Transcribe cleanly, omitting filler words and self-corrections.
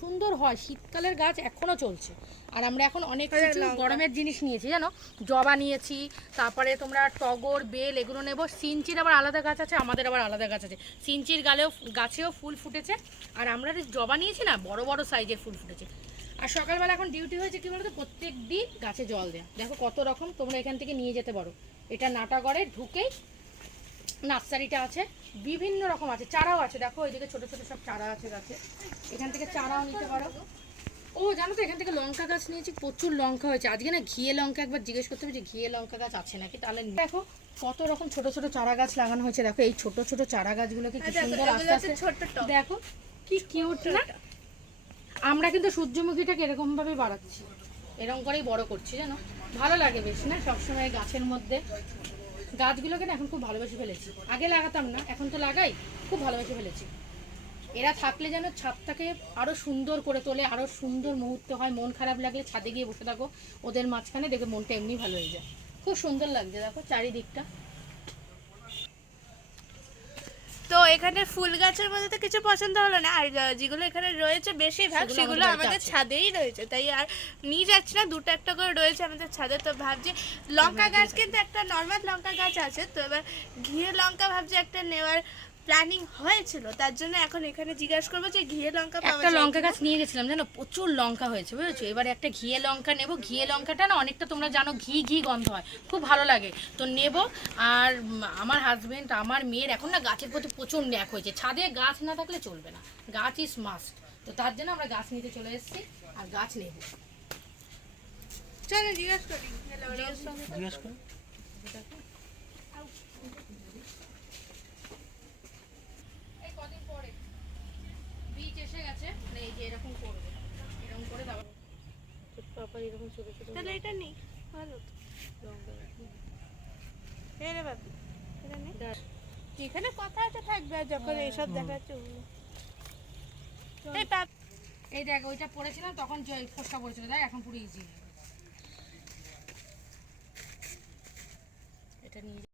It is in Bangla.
সুন্দর হয়, শীতকালের গাছ এখনো চলছে। আর আমরা এখন অনেক কিছু গরমের জিনিস নিয়েছি জানো, জবা নিয়েছি, তারপরে তোমরা টগর, বেল এগুলো নেব। সিনচির আবার আলাদা গাছ আছে, আমাদের আবার আলাদা গাছ আছে। সিনচির গাছেও ফুল ফুটেছে, আর আমরা জবা নিয়েছি না, বড় বড় সাইজের ফুল ফুটেছে। আর সকালবেলা এখন ডিউটি হয়েছে কি বলতো, প্রত্যেক দিন গাছে জল দেয়া। দেখো কত রকম, তোমরা এখান থেকে নিয়ে যেতে পারো। এটা নাটাগড়ে ঢুকেই নার্সারিটা আছে, বিভিন্ন রকম আছে, চারাও আছে। দেখো ওইদিকে ছোট ছোট সব চারা আছে গাছে, এখান থেকে চারাও নিতে পারো। ও জানো তো, এখান থেকে লঙ্কা গাছ নিয়েছি, প্রচুর লঙ্কা হয়েছে। আজকে না ঘিয়ে লঙ্কা একবার জিজ্ঞেস করতে হবে যে ঘিয়ে লঙ্কা গাছ আছে নাকি, তাহলে দেখো কত রকম ছোট ছোট চারা গাছ লাগানো হয়েছে। দেখো এই ছোট ছোট চারা গাছগুলোকে কি সুন্দর আস্তে আস্তে, দেখো কি কিউট না। আমরা কিন্তু সূর্যমুখীটাকে এরকম ভাবে বাড়াচ্ছি, এরকম করেই বড় করছি জানো, ভালো লাগে বেশ না সবসময় গাছের মধ্যে। গাছগুলোকে না এখন খুব ভালোবেসে ফেলেছি, আগে লাগাতাম না, এখন তো লাগাই, খুব ভালোবেসে ফেলেছি। এরা থাকলে যেন ছাদটাকে আরো সুন্দর করে তোলে, আরো সুন্দর মুহূর্ত হয়। মন খারাপ লাগলে ছাদে গিয়ে বসে থাকো ওদের মাঝখানে, দেখে মনটা এমনি ভালো হয়ে যায়। খুব সুন্দর লাগছে দেখো চারিদিকটা। তো এখানে ফুল গাছের মধ্যে তো কিছু পছন্দ হলো না, আর যেগুলো এখানে রয়েছে বেশিরভাগ সেগুলো আমাদের ছাদেই রয়েছে, তাই আর নিয়ে যাচ্ছি না। দুটো একটা করে রয়েছে আমাদের ছাদে। তো ভাবছি লঙ্কা গাছ কিন্তু একটা নর্মাল লঙ্কা গাছ আছে, তো এবার ঘিয়ে লঙ্কা ভাবছি একটা নেওয়ার প্ল্যানিং হয়েছিল, তার জন্য এখন এখানে জিজ্ঞাসা করবো যে ঘিয়ে লঙ্কা পাওয়া যায়। একটা লঙ্কা গাছ নিয়ে গেছিলাম জানো, প্রচুর লঙ্কা হয়েছে বুঝেছো। এবারে একটা ঘিয়ে লঙ্কা নেব। ঘিয়ে লঙ্কাটা না অনেকটা তোমরা জানো ঘি ঘি গন্ধ হয়, খুব ভালো লাগে, তো নেব। আর আমার হাজবেন্ড, আমার মেয়ের এখন না গাছের প্রতি প্রচুর ন্যাক হয়েছে। ছাদে গাছ না থাকলে চলবে না, গাছ ইজ মাস্ট। তো তার জন্য আমরা গাছ নিতে চলে এসেছি আর গাছ নেব। চলো জিজ্ঞাসা করি। জিজ্ঞেস করো। কদিন পরে বীজ এসে গেছে, মানে এই যে এরকম করবে, এরকম করে দাও। পাপা এরকম ছোট ছোট তাহলে এটা নেই, ভালো তো। রে বাবু এটা নেই, যেখানে কথা আছে থাকবে, আর যখন এইসব দেখাচ্ছে ওগুলো। এই পাপ, এই দেখ ওইটা পড়েছিলাম তখন ফোসকা পড়েছিল, দেখ এখন পুরো ইজি। এটা নিয়ে